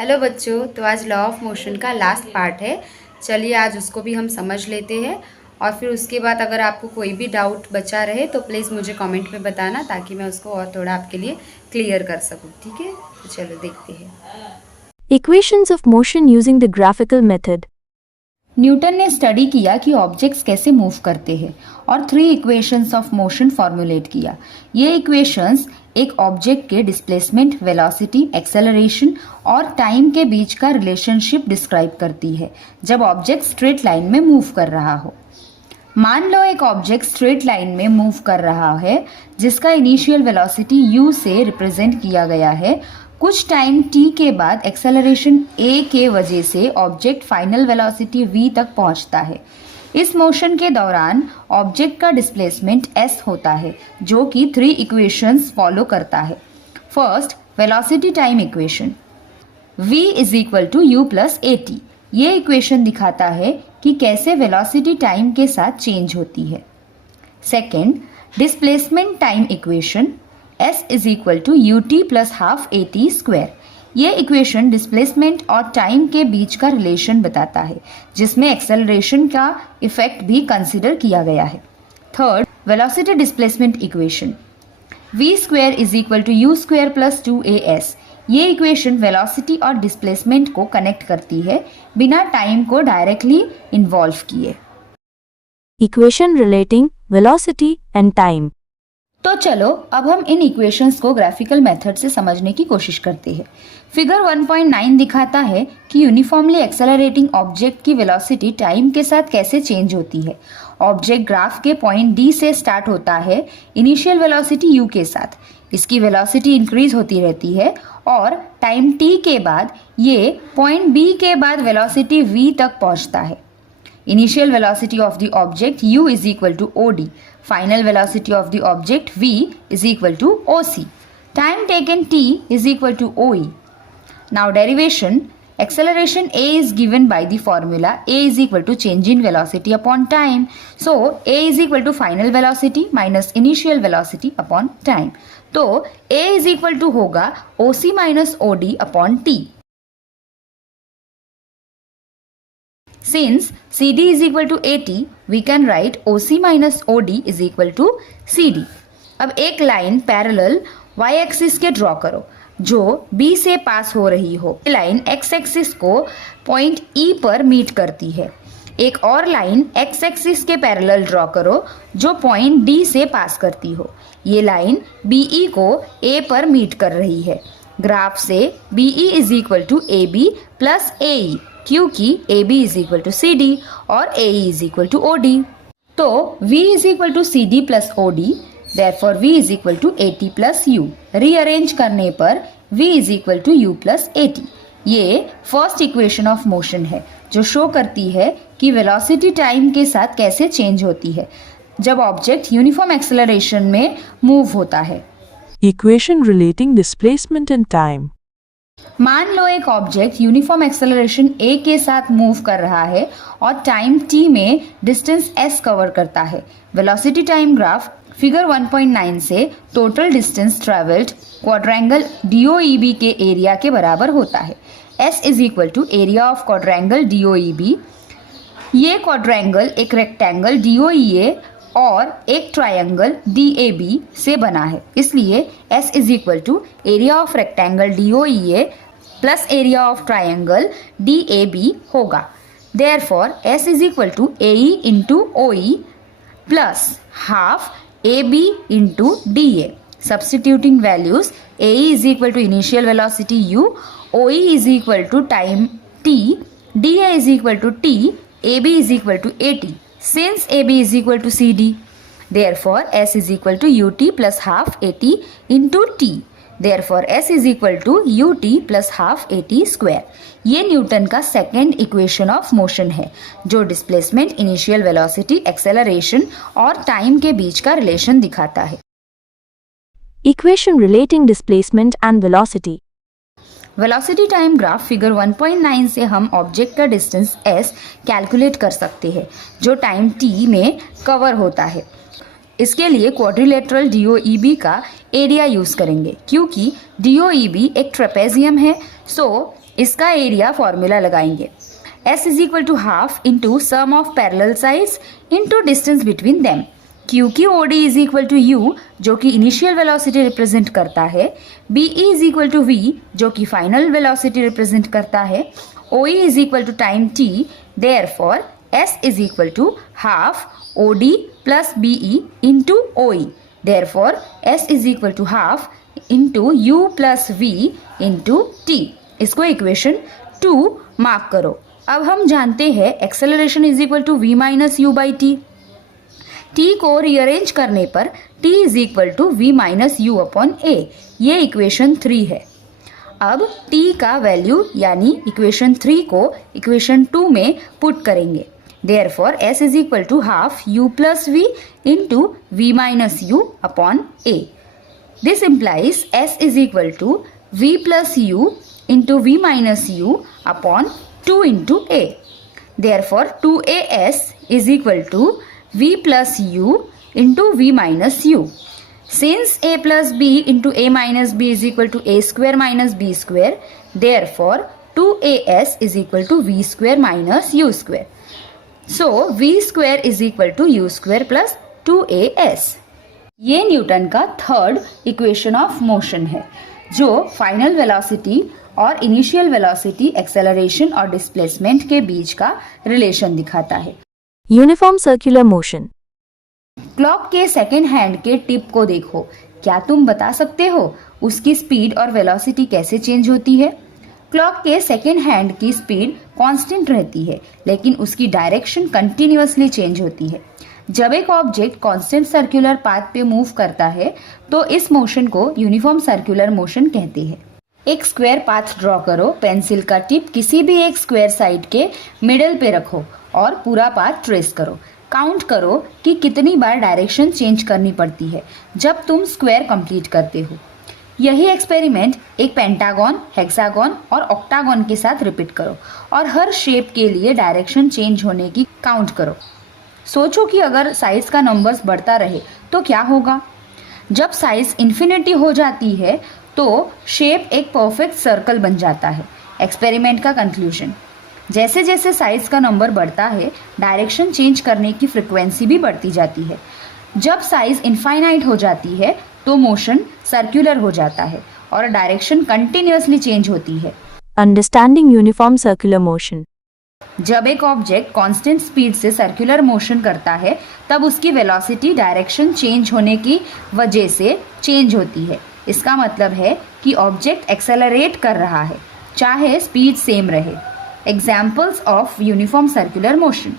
Hello बच्चों, तो आज लॉ ऑफ मोशन का लास्ट पार्ट है। चलिए आज उसको भी हम समझ लेते हैं और फिर उसके बाद अगर आपको कोई भी डाउट बचा रहे तो प्लीज़ मुझे कमेंट में बताना ताकि मैं उसको और थोड़ा आपके लिए क्लियर कर सकूं। ठीक है, तो चलो देखते हैं। Equations of motion using the graphical method. Newton ने स्टडी किया कि ऑब्जेक्ट्स कैसे मूव करते हैं और 3 इक्वेशंस ऑफ मोशन फॉर्मुलेट किया। ये इक्वेशंस एक ऑब्जेक्ट के डिस्प्लेसमेंट, वेलोसिटी, एक्सेलरेशन और टाइम के बीच का रिलेशनशिप डिस्क्राइब करती है जब ऑब्जेक्ट स्ट्रेट लाइन में मूव कर रहा हो। मान लो एक ऑब्जेक्ट स्ट्रेट लाइन में मूव कर रहा है जिसका इनिशियल वेलोसिटी u से रिप्रेजेंट किया गया है। कुछ टाइम t के बाद एक्सेलरेशन a के वजह से ऑब्जेक्ट फाइनल वेलोसिटी v तक पहुंचता है। इस मोशन के दौरान ऑब्जेक्ट का डिस्प्लेसमेंट s होता है जो कि 3 इक्वेशंस फॉलो करता है। First, velocity time equation v is equal to u plus at। ये इक्वेशन दिखाता है कि कैसे वेलोसिटी टाइम के साथ चेंज होती है। Second, displacement time equation s is equal to ut plus half at square. ये इक्वेशन डिस्प्लेसमेंट और टाइम के बीच का रिलेशन बताता है जिसमें एक्सेलरेशन का इफेक्ट भी कंसिडर किया गया है। Third, velocity displacement equation v square is equal to u square plus 2as। ये इक्वेशन वेलोसिटी और डिस्प्लेसमेंट को कनेक्ट करती है बिना टाइम को डायरेक्टली इन्वॉल्व किए। Equation relating velocity and time. तो चलो अब हम इन इक्वेशंस को ग्राफिकल मेथड से समझने की कोशिश करते हैं। फिगर 1.9 दिखाता है कि यूनिफॉर्मली एक्सेलरेटिंग ऑब्जेक्ट की वेलोसिटी टाइम के साथ कैसे चेंज होती है। ऑब्जेक्ट ग्राफ के पॉइंट डी से स्टार्ट होता है इनिशियल वेलोसिटी u के साथ। इसकी वेलोसिटी इंक्रीज होती रहती है और टाइम t के बाद ये पॉइंट b के बाद वेलोसिटी v तक पहुंचता है। Initial velocity of the object u is equal to od. Final velocity of the object v is equal to oc. Time taken t is equal to oe. Now derivation. Acceleration a is given by the formula a is equal to change in velocity upon time. So a is equal to final velocity minus initial velocity upon time. तो a is equal to होगा oc minus od upon t. Since CD is equal to AT, we can write OC minus OD is equal to CD. अब एक line parallel y axis के draw करो जो B से पास हो रही हो। ये लाइन x एक्सिस को पॉइंट E पर मीट करती है। एक और लाइन x एक्सिस के पैरेलल ड्रॉ करो जो पॉइंट D से पास करती हो। ये लाइन BE को A पर मीट कर रही है। ग्राफ से BE is equal to AB plus AE क्योंकि AB is equal to CD और AE is equal to OD। तो V is equal to CD plus OD, therefore V is equal to AT plus U। Rearrange करने पर V is equal to U plus AT। ये first equation of motion है जो show करती है कि velocity time के साथ कैसे चेंज होती है जब ऑब्जेक्ट यूनिफॉर्म एक्सेलरेशन में मूव होता है। Equation relating displacement and time. मान लो एक ऑब्जेक्ट यूनिफॉर्म एक्सेलरेशन a के साथ मूव कर रहा है और टाइम t में डिस्टेंस s कवर करता है। वेलोसिटी टाइम ग्राफ फिगर 1.9 से total distance travelled quadrangle DOEB के एरिया के बराबर होता है। s is equal to area of quadrangle DOEB। ये क्वाड्रेंगल एक रेक्टेंगल DOEA और एक ट्रायंगल DAB से बना है, इसलिए S is equal to area of rectangle DOEA plus area of triangle DAB होगा। Therefore S is equal to AE into OE plus half AB into DA। Substituting values AE is equal to initial velocity u, OE is equal to time t, DA is equal to t, AB is equal to AT। Since AB is equal to CD, therefore S is equal to UT plus half AT into T. Therefore S is equal to UT plus half AT square. ये Newton का second equation of motion है जो displacement, initial velocity, acceleration और time के बीच का relation दिखाता है। Equation relating displacement and velocity. Velocity time graph figure 1.9 से हम ऑब्जेक्ट का डिस्टेंस s कैलकुलेट कर सकते हैं जो टाइम t में कवर होता है। इसके लिए क्वाड्रिलेटरल DOEB का एरिया यूज करेंगे क्योंकि DOEB एक ट्रेपेजियम है। सो इसका एरिया फॉर्मूला लगाएंगे, s is equal to half into sum of parallel sides into distance between them. क्योंकि OD is equal to U जो कि इनिशियल वेलोसिटी रिप्रेजेंट करता है, BE is equal to V जो कि फाइनल वेलोसिटी रिप्रेजेंट करता है, OE is equal to time t, therefore S is equal to half OD plus BE into OE, therefore S is equal to half into U plus V into T। इसको equation 2 mark करो। अब हम जानते हैं acceleration is equal to V minus U by T। T को rearrange करने पर T is equal to V minus U upon A, ये इक्वेशन 3 है। अब T का वैल्यू यानी इक्वेशन 3 को इक्वेशन 2 में पुट करेंगे, therefore S is equal to half U plus V into V minus U upon A। This implies S is equal to V plus U into V minus U upon 2 into A, therefore 2AS is equal to V plus U into V minus U. Since A plus B into A minus B is equal to A square minus B square, therefore 2AS is equal to V square minus U square. So V square is equal to U square plus 2AS. ये Newton का third equation of motion है जो final velocity और initial velocity, acceleration और displacement के बीच का relation दिखाता है। Uniform circular motion. क्लॉक के सेकेंड हैंड के टिप को देखो, क्या तुम बता सकते हो उसकी स्पीड और वेलोसिटी कैसे चेंज होती है? क्लॉक के सेकेंड हैंड की स्पीड कांस्टेंट रहती है, लेकिन उसकी डायरेक्शन कंटिन्यूअसली चेंज होती है। जब एक ऑब्जेक्ट कांस्टेंट सर्कुलर पाथ पे मूव करता है तो इस मोशन को यूनिफॉर्म सर्कुलर मोशन कहते हैं। एक स्क्वायर पाथ ड्रॉ करो, पेंसिल का टिप किसी भी एक स्क्वायर साइड के मिडल पे रखो और पूरा पाथ ट्रेस करो। काउंट करो कि कितनी बार डायरेक्शन चेंज करनी पड़ती है जब तुम स्क्वायर कंप्लीट करते हो। यही एक्सपेरिमेंट एक पेंटागन, हेक्सागन और ऑक्टागन के साथ रिपीट करो और हर शेप के लिए डायरेक्शन चेंज होने की काउंट करो। सोचो कि अगर साइज का नंबर्स बढ़ता रहे तो क्या होगा? जब साइज इन्फिनिटी हो जाती है तो शेप एक परफेक्ट सर्कल बन जाता है। एक्सपेरिमेंट का कंक्लूजन, जैसे जैसे साइज का नंबर बढ़ता है डायरेक्शन चेंज करने की फ्रिक्वेंसी भी बढ़ती जाती है। जब साइज इनफाइनाइट हो जाती है तो मोशन सर्कुलर हो जाता है और डायरेक्शन कंटिन्यूअसली चेंज होती है। Understanding uniform circular motion. जब एक ऑब्जेक्ट कांस्टेंट स्पीड से सर्कुलर मोशन करता है तब उसकी वेलोसिटी डायरेक्शन चेंज होने की वजह से चेंज होती है। इसका मतलब है कि ऑब्जेक्ट एक्सेलरेट कर रहा है चाहे स्पीड सेम रहे। Examples of uniform circular motion,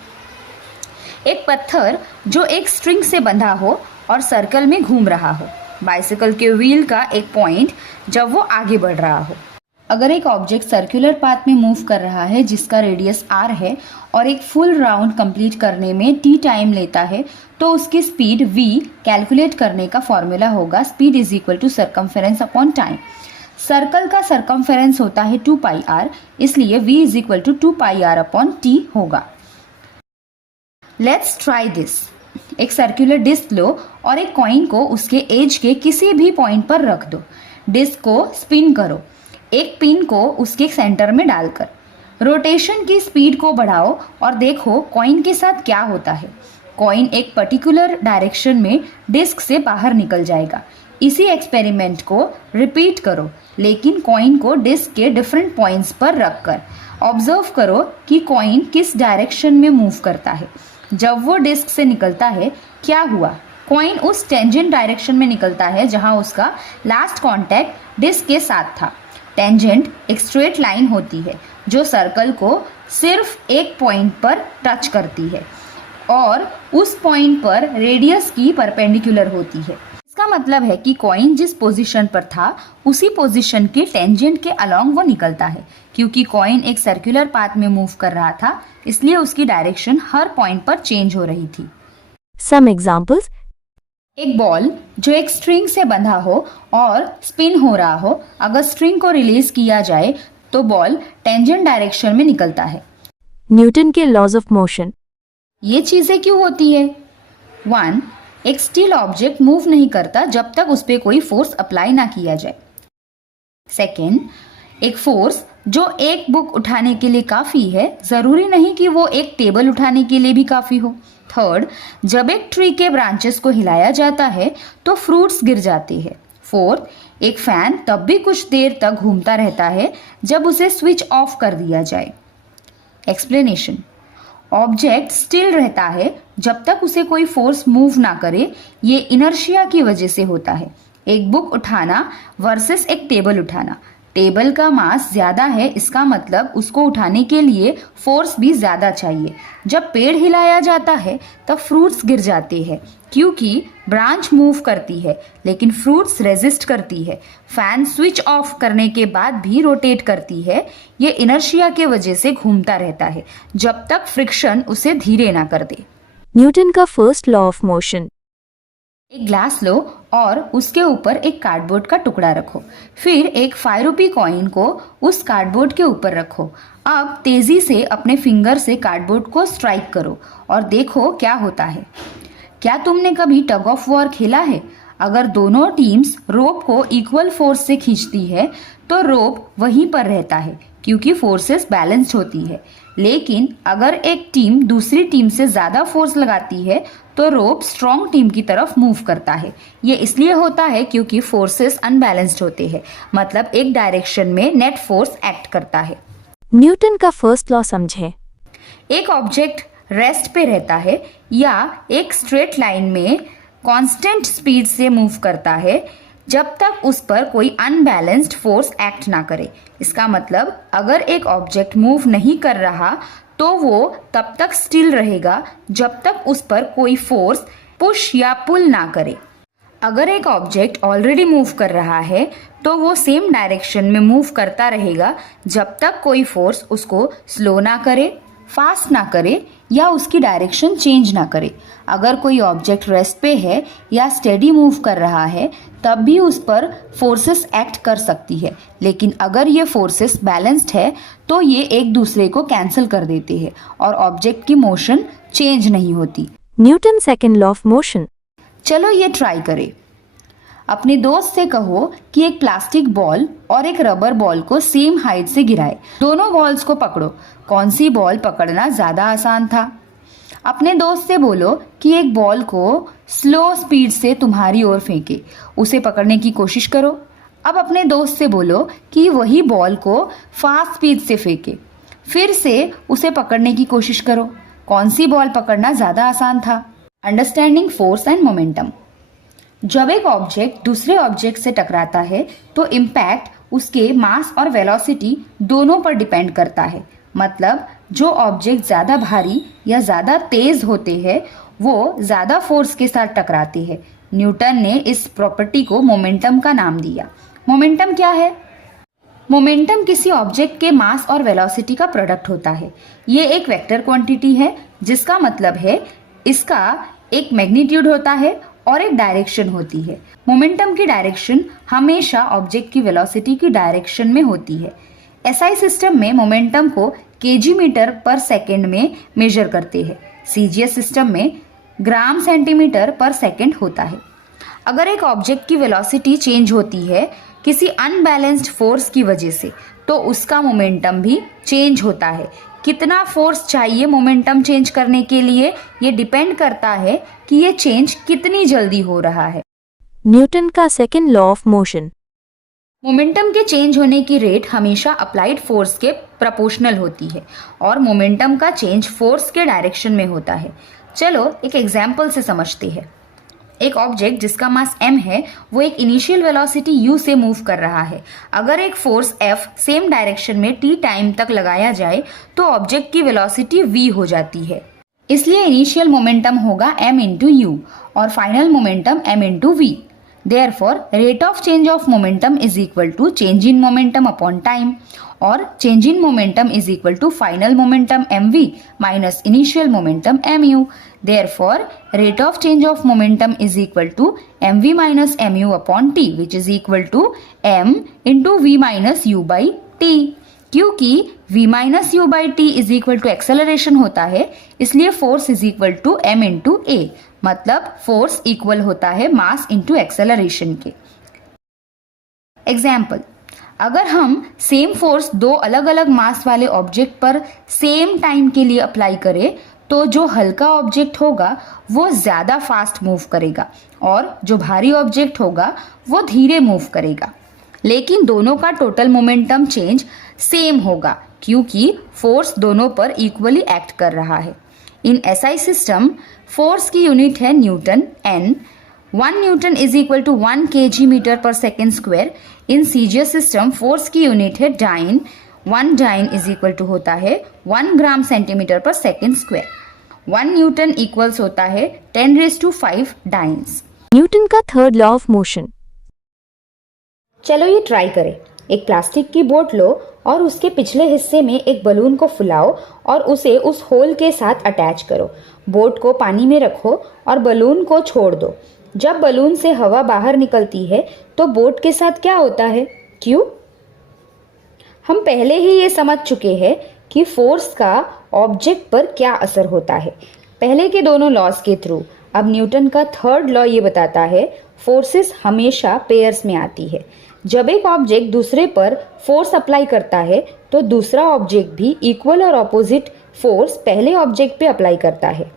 एक पत्थर जो एक स्ट्रिंग से बंधा हो और सर्कल में घूम रहा हो, बाइसिकल के व्हील का एक पॉइंट जब वो आगे बढ़ रहा हो। अगर एक ऑब्जेक्ट सर्कुलर पाथ में मूव कर रहा है जिसका रेडियस r है और एक फुल राउंड कंप्लीट करने में t टाइम लेता है तो उसकी स्पीड v कैलकुलेट करने का फॉर्मूला होगा speed is equal to circumference upon time. Circle का सर्कमफेरेंस होता है 2 पाई r, इसलिए v is equal to 2 pi r upon t होगा। Let's try this. एक सर्कुलर डिस्क लो और एक कॉइन को उसके एज के किसी भी पॉइंट पर रख दो। डिस्क को स्पिन करो, एक पिन को उसके सेंटर में डालकर। रोटेशन की स्पीड को बढ़ाओ और देखो कॉइन के साथ क्या होता है। कॉइन एक पर्टिकुलर डायरेक्शन में डिस्क से बाहर निकल जाएगा। इसी एक्सपेरिमेंट को रिपीट करो, लेकिन कॉइन को डिस्क के डिफरेंट पॉइंट्स पर रखकर। ऑब्जर्व करो कि कॉइन किस डायरेक्शन में मूव करता है। जब वो डिस्क से निकलता है क्या हुआ? कॉइन उस टेंजेंट डायरेक्शन में निकलता है जहां उसका लास्ट कांटेक्ट डिस्क के साथ था। टेंजेंट एक स्ट्रेट लाइन होती है जो सर्कल को सिर्फ एक पॉइंट पर टच करती है और उस पॉइंट पर रेडियस की परपेंडिकुलर होती है। इसका मतलब है कि कॉइन जिस पोजीशन पर था उसी पोजीशन के टेंजेंट के अलोंग वो निकलता है। क्योंकि कॉइन एक सर्कुलर पाथ में मूव कर रहा था इसलिए उसकी डायरेक्शन हर पॉइंट पर चेंज हो रही थी। Some examples. एक बॉल जो एक स्ट्रिंग से बंधा हो और स्पिन हो रहा हो, अगर स्ट्रिंग को रिलीज किया जाए तो बॉल टेंजेंट डायरेक्शन में निकलता है। न्यूटन के लॉज ऑफ मोशन. ये चीजें क्यों होती है? 1. एक स्टिल ऑब्जेक्ट मूव नहीं करता जब तक उस पर कोई फोर्स अप्लाई ना किया जाए। 2. एक फोर्स जो एक बुक उठाने के लिए काफ़ी है ज़रूरी नहीं कि वो एक टेबल उठाने के लिए भी काफ़ी हो। थर्ड, जब एक ट्री के ब्रांचेस को हिलाया जाता है तो फ्रूट्स गिर जाते हैं। फोर्थ, एक फैन तब भी कुछ देर तक घूमता रहता है जब उसे स्विच ऑफ कर दिया जाए। एक्सप्लेनेशन, ऑब्जेक्ट स्टिल रहता है जब तक उसे कोई फोर्स मूव ना करे। ये इनर्शिया की वजह से होता है। एक बुक उठाना वर्सेस एक टेबल उठाना। टेबल का मास ज़्यादा है, इसका मतलब उसको उठाने के लिए फोर्स भी ज़्यादा चाहिए। जब पेड़ हिलाया जाता है तब फ्रूट्स गिर जाते हैं क्योंकि ब्रांच मूव करती है लेकिन फ्रूट्स रेजिस्ट करती है। फैन स्विच ऑफ करने के बाद भी रोटेट करती है। ये इनर्शिया के वजह से घूमता रहता है जब तक फ्रिक्शन उसे धीरे ना कर दे। न्यूटन का फर्स्ट लॉ ऑफ मोशन। एक ग्लास लो और उसके ऊपर एक कार्डबोर्ड का टुकड़ा रखो। फिर एक 5 रुपी कॉइन को उस कार्डबोर्ड के ऊपर रखो। अब तेजी से अपने फिंगर से कार्डबोर्ड को स्ट्राइक करो और देखो क्या होता है। क्या तुमने कभी टग ऑफ वॉर खेला है? अगर दोनों टीम्स रोप को इक्वल फोर्स से खींचती है तो रोप वहीं पर रहता है क्योंकि फोर्सेस बैलेंस्ड होती है। लेकिन अगर एक टीम दूसरी टीम से ज़्यादा फोर्स लगाती है तो रोप स्ट्रॉन्ग टीम की तरफ मूव करता है। ये इसलिए होता है क्योंकि फोर्सेस अनबैलेंस्ड होते हैं, मतलब एक डायरेक्शन में नेट फोर्स एक्ट करता है। न्यूटन का फर्स्ट लॉ समझें। एक ऑब्जेक्ट रेस्ट पे रहता है या एक स्ट्रेट लाइन में कांस्टेंट स्पीड से मूव करता है जब तक उस पर कोई अनबैलेंस्ड फोर्स एक्ट ना करे। इसका मतलब अगर एक ऑब्जेक्ट मूव नहीं कर रहा तो वो तब तक स्टिल रहेगा जब तक उस पर कोई फोर्स पुश या पुल ना करे। अगर एक ऑब्जेक्ट ऑलरेडी मूव कर रहा है तो वो सेम डायरेक्शन में मूव करता रहेगा जब तक कोई फोर्स उसको स्लो ना करे, फास्ट ना करे या उसकी डायरेक्शन चेंज ना करे। अगर कोई ऑब्जेक्ट रेस्ट पे है या स्टेडी मूव कर रहा है तब भी उस पर फोर्सेस एक्ट कर सकती है, लेकिन अगर ये फोर्सेस बैलेंस्ड है तो ये एक दूसरे को कैंसिल कर देते हैं और ऑब्जेक्ट की मोशन चेंज नहीं होती। Newton second law of motion. चलो ये ट्राई करें। अपने दोस्त से कहो कि एक प्लास्टिक बॉल और एक रबर बॉल को सेम हाइट से गिराए। दोनों बॉल्स को पकड़ो। कौन सी बॉल पकड़ना ज़्यादा आसान था? अपने दोस्त से बोलो कि एक बॉल को स्लो स्पीड से तुम्हारी ओर फेंके। उसे पकड़ने की कोशिश करो। अब अपने दोस्त से बोलो कि वही बॉल को फास्ट स्पीड से फेंके। फिर से उसे पकड़ने की कोशिश करो। कौन सी बॉल पकड़ना ज़्यादा आसान था? Understanding force and momentum. जब एक ऑब्जेक्ट दूसरे ऑब्जेक्ट से टकराता है तो इम्पैक्ट उसके मास और वेलोसिटी दोनों पर डिपेंड करता है। मतलब जो ऑब्जेक्ट ज़्यादा भारी या ज़्यादा तेज होते हैं वो ज़्यादा फोर्स के साथ टकराते हैं। न्यूटन ने इस प्रॉपर्टी को मोमेंटम का नाम दिया। मोमेंटम क्या है? मोमेंटम किसी ऑब्जेक्ट के मास और वेलोसिटी का प्रोडक्ट होता है। ये एक वेक्टर क्वांटिटी है जिसका मतलब है इसका एक मैग्नीट्यूड होता है और एक डायरेक्शन होती है। मोमेंटम की डायरेक्शन हमेशा ऑब्जेक्ट की वेलोसिटी की डायरेक्शन में होती है। एसआई सिस्टम में मोमेंटम को केजी मीटर पर सेकेंड में मेजर करते हैं। सीजीएस सिस्टम में ग्राम सेंटीमीटर पर सेकेंड होता है। अगर एक ऑब्जेक्ट की वेलोसिटी चेंज होती है किसी अनबैलेंस्ड फोर्स की वजह से तो उसका मोमेंटम भी चेंज होता है। कितना फोर्स चाहिए मोमेंटम चेंज करने के लिए, ये डिपेंड करता है कि ये चेंज कितनी जल्दी हो रहा है। न्यूटन का second law of motion. Momentum के चेंज होने की रेट हमेशा अप्लाइड फोर्स के प्रोपोर्शनल होती है और मोमेंटम का चेंज फोर्स के डायरेक्शन में होता है। चलो एक एग्जाम्पल से समझते हैं। एक ऑब्जेक्ट जिसका मास m है वो एक इनिशियल वेलोसिटी u से मूव कर रहा है। अगर एक फोर्स F सेम डायरेक्शन में t टाइम तक लगाया जाए तो ऑब्जेक्ट की वेलोसिटी v हो जाती है। इसलिए इनिशियल मोमेंटम होगा m इंटू यू और final momentum m into v। Therefore, rate of change of momentum is equal to change in momentum upon time or change in momentum is equal to final momentum mv minus initial momentum mu. Therefore, rate of change of momentum is equal to mv minus mu upon t which is equal to m into v minus u by t. क्योंकि v minus u by t is equal to acceleration होता है इसलिए force is equal to m into a. मतलब force equal होता है mass into acceleration के। Example, अगर हम सेम फोर्स दो अलग अलग मास वाले ऑब्जेक्ट पर सेम टाइम के लिए अप्लाई करें तो जो हल्का ऑब्जेक्ट होगा वो ज़्यादा फास्ट मूव करेगा और जो भारी ऑब्जेक्ट होगा वो धीरे मूव करेगा। लेकिन दोनों का टोटल मोमेंटम चेंज सेम होगा क्योंकि फोर्स दोनों पर इक्वली एक्ट कर रहा है। इन एसआई सिस्टम फोर्स की यूनिट है newton N। 1 newton is equal to 1 kg metre per second square. In CGS system force की यूनिट है dyne. 1 dyne is equal to होता है 1 gram centimetre per second square. 1 newton equals होता है 10⁵ dynes. Newton का third law of motion. चलो ये try करें। एक प्लास्टिक की बोट लो और उसके पिछले हिस्से में एक बलून को फुलाओ और उसे उस होल के साथ अटैच करो। बोट को पानी में रखो और बलून को छोड़ दो। जब बलून से हवा बाहर निकलती है तो बोट के साथ क्या होता है? क्यों? हम पहले ही ये समझ चुके हैं कि फोर्स का ऑब्जेक्ट पर क्या असर होता है पहले के दोनों लॉज के थ्रू। अब न्यूटन का थर्ड लॉ ये बताता है फोर्सेस हमेशा पेयर्स में आती है। जब एक ऑब्जेक्ट दूसरे पर फोर्स अप्लाई करता है तो दूसरा ऑब्जेक्ट भी इक्वल और ऑपोजिट फोर्स पहले ऑब्जेक्ट पे अप्लाई करता है।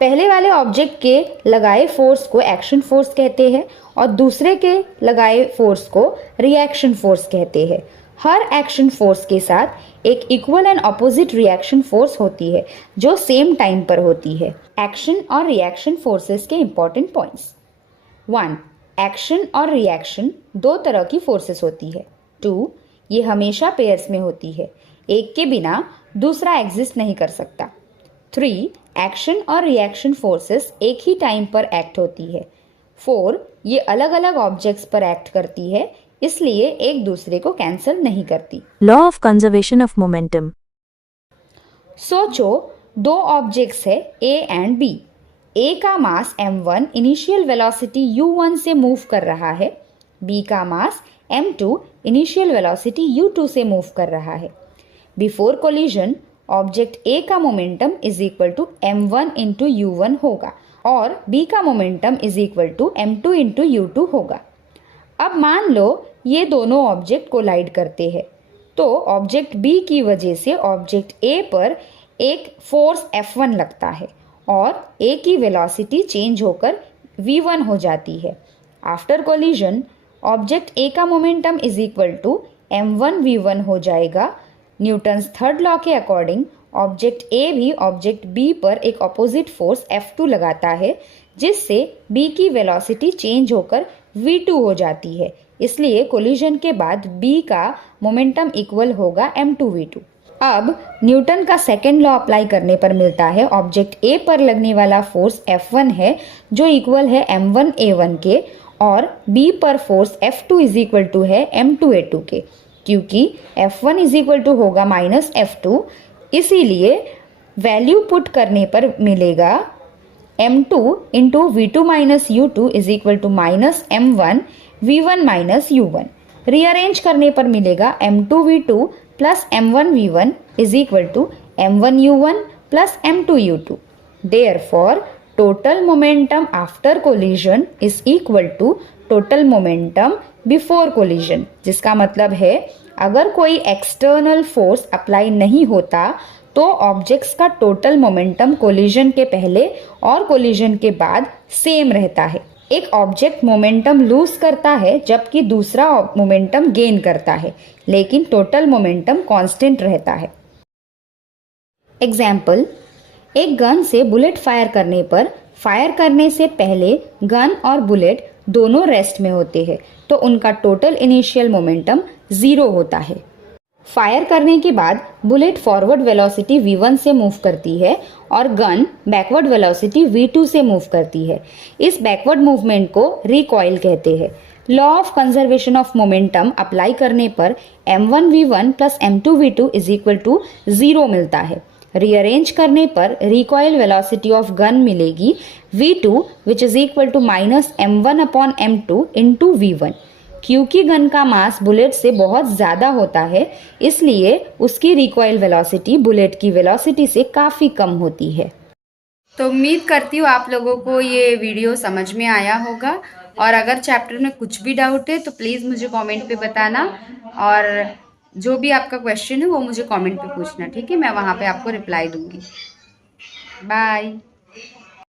पहले वाले ऑब्जेक्ट के लगाए फोर्स को एक्शन फोर्स कहते हैं और दूसरे के लगाए फोर्स को रिएक्शन फोर्स कहते हैं। हर एक्शन फोर्स के साथ एक equal and opposite reaction force होती है जो सेम टाइम पर होती है। एक्शन और रिएक्शन फोर्सेस के इंपॉर्टेंट पॉइंट्स। 1. एक्शन और रिएक्शन दो तरह की फोर्सेस होती है। 2. ये हमेशा पेयर्स में होती है, एक के बिना दूसरा एग्जिस्ट नहीं कर सकता। 3. एक्शन और रिएक्शन फोर्सेस एक ही टाइम पर एक्ट होती है। 4. ये अलग अलग ऑब्जेक्ट्स पर एक्ट करती है, इसलिए एक दूसरे को कैंसिल नहीं करती। Law of conservation of momentum. सोचो दो ऑब्जेक्ट्स है A एंड B। A का मास m1 इनिशियल वेलोसिटी u1 से मूव कर रहा है। B का मास m2 इनिशियल वेलोसिटी u2 से मूव कर रहा है। बिफोर कोलिजन ऑब्जेक्ट A का momentum is equal to m1 into u1 होगा और B का momentum is equal to m2 into u2 होगा। अब मान लो ये दोनों ऑब्जेक्ट कोलाइड करते हैं तो ऑब्जेक्ट B की वजह से ऑब्जेक्ट A पर एक फोर्स F1 लगता है और A की वेलोसिटी चेंज होकर v1 हो जाती है। आफ्टर कोलिजन ऑब्जेक्ट A का momentum is equal to m1 v1 हो जाएगा। न्यूटन्स थर्ड लॉ के अकॉर्डिंग ऑब्जेक्ट A भी ऑब्जेक्ट B पर एक ऑपोजिट फोर्स F2 लगाता है जिससे B की वेलोसिटी चेंज होकर v2 हो जाती है। इसलिए कोलिजन के बाद B का मोमेंटम इक्वल होगा m2v2। अब न्यूटन का सेकेंड लॉ अप्लाई करने पर मिलता है ऑब्जेक्ट A पर लगने वाला फोर्स F1 है जो इक्वल है m1a1 के और B पर force F2 is equal to है m2a2 के। क्योंकि F1 इज इक्वल टू होगा माइनस F2, इसीलिए वैल्यू पुट करने पर मिलेगा m2 into v2 minus u2 is equal to minus m1 v1 minus u1। Rearrange करने पर मिलेगा m2 v2 plus m1 v1 is equal to m1 u1 plus m2 u2। Therefore total momentum after collision is equal to total momentum before collision, जिसका मतलब है अगर कोई external force apply नहीं होता तो ऑब्जेक्ट्स का टोटल मोमेंटम कोलिजन के पहले और कोलिजन के बाद सेम रहता है। एक ऑब्जेक्ट मोमेंटम लूज करता है जबकि दूसरा मोमेंटम गेन करता है, लेकिन टोटल मोमेंटम कांस्टेंट रहता है। एग्जाम्पल, एक गन से बुलेट फायर करने पर फायर करने से पहले गन और बुलेट दोनों रेस्ट में होते हैं तो उनका टोटल इनिशियल मोमेंटम 0 होता है। फायर करने के बाद बुलेट फॉरवर्ड वेलोसिटी v1 से मूव करती है और गन बैकवर्ड वेलोसिटी v2 से मूव करती है। इस बैकवर्ड मूवमेंट को रिकॉइल कहते हैं। Law of conservation of momentum apply करने पर m1 v1 plus m2 v2 is equal to 0 मिलता है। रीअरेंज करने पर रिकॉइल वेलोसिटी ऑफ गन मिलेगी v2 which is equal to minus m1 upon m2 into v1। क्योंकि गन का मास bullet से बहुत ज़्यादा होता है इसलिए उसकी रिकॉइल वेलोसिटी बुलेट की वेलोसिटी से काफ़ी कम होती है। तो उम्मीद करती हूँ आप लोगों को ये वीडियो समझ में आया होगा और अगर चैप्टर में कुछ भी डाउट है तो प्लीज़ मुझे कमेंट पे बताना, और जो भी आपका क्वेश्चन है वो मुझे कमेंट पे पूछना, ठीक है? मैं वहाँ पे आपको रिप्लाई दूँगी। बाय।